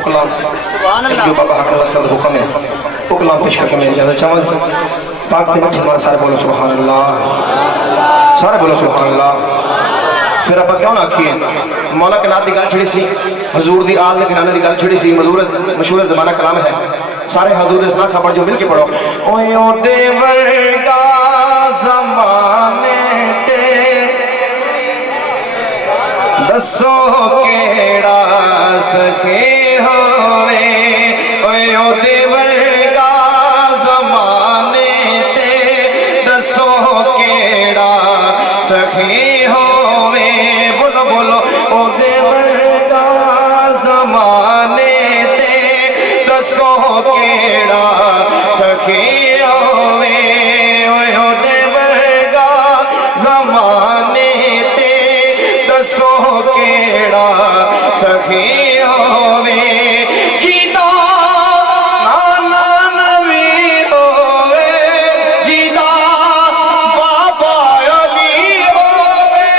कलाम जो बाबा हक वसद हुक्म है वो कलाम पेश करके मैं इजाजत चाहूँ। पाक के मुसलमान सारे बोलो सुभान अल्लाह, सारे बोलो सुभान अल्लाह। फिर आप क्यों ना आखिए मौला के नाथ की गल छिड़ी सी, हजूर दी आल के नाने की गल छिड़ी सी, मशहूर ज़माना कलाम है। सारे हजूर दे सना खबर जो मिल के पढ़ो। ओए ओ देवर का ज़माने ते दसो केड़ा सके होवे। ओए ओ देवर का ज़माने ते दसो केड़ा सके होवे। बोलो बोलो ओ देवर का ज़माने ते दसो केड़ा सके होवे। ओए ओ देवर का ज़माने ते दसो केड़ा सखी होवे। जीदा नाना नबी होवे, जीदा बाबा अली होवे।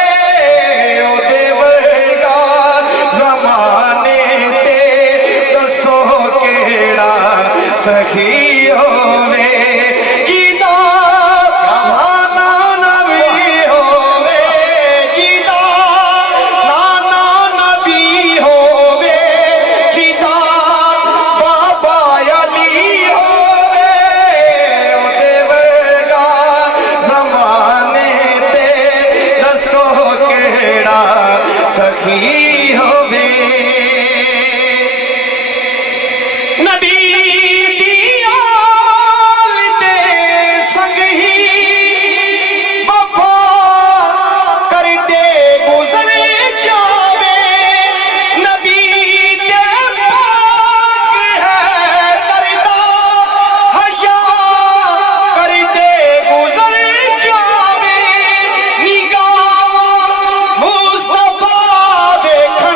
ओ देवर का ज़माने ते दसो केड़ा सखी होवे। जीदा नाना नबी होवे, जीदा नाना नबी होवे, जीदा बाबा अली होवे। ओ देवर का ज़माने ते दसो केड़ा सखी होवे। नबी दी आल दे संग ही वफा करते गुज़र जावे। नबी दे पाक है दरदा हया करते गुज़र जावे। निगाह मुस्तफा देखण,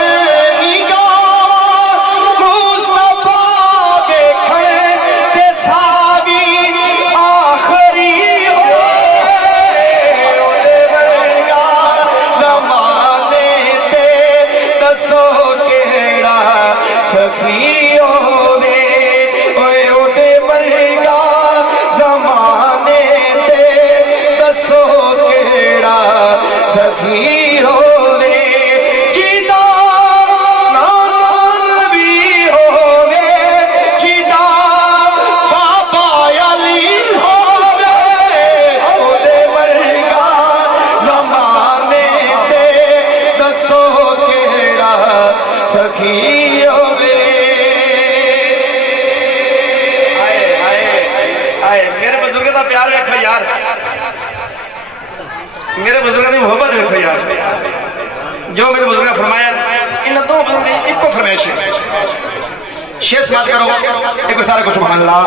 निगाह मुस्तफा देखण ते सावी आखरी होवे। ओ देवर का ज़माने ते दसो केड़ा सखी होवे। ओए ओ देवर का ज़माने ते दसो केड़ा सखी होवे। जीदा नाना नबी होवे, जीदा बाबा अली होवे। ओ देवर का ज़माने ते दसो केड़ा सखी होवे। आए आए आए मेरे बुजुर्ग का प्यार देखो यार, मेरे बुजुर्ग की मोहब्बत देखो यार। जो मेरे बुजुर्ग ने फरमाया इन दो बुजुर्ग की एक को फरमाइश है। शेर समाप्त करो एक सारे को सुभान अल्लाह।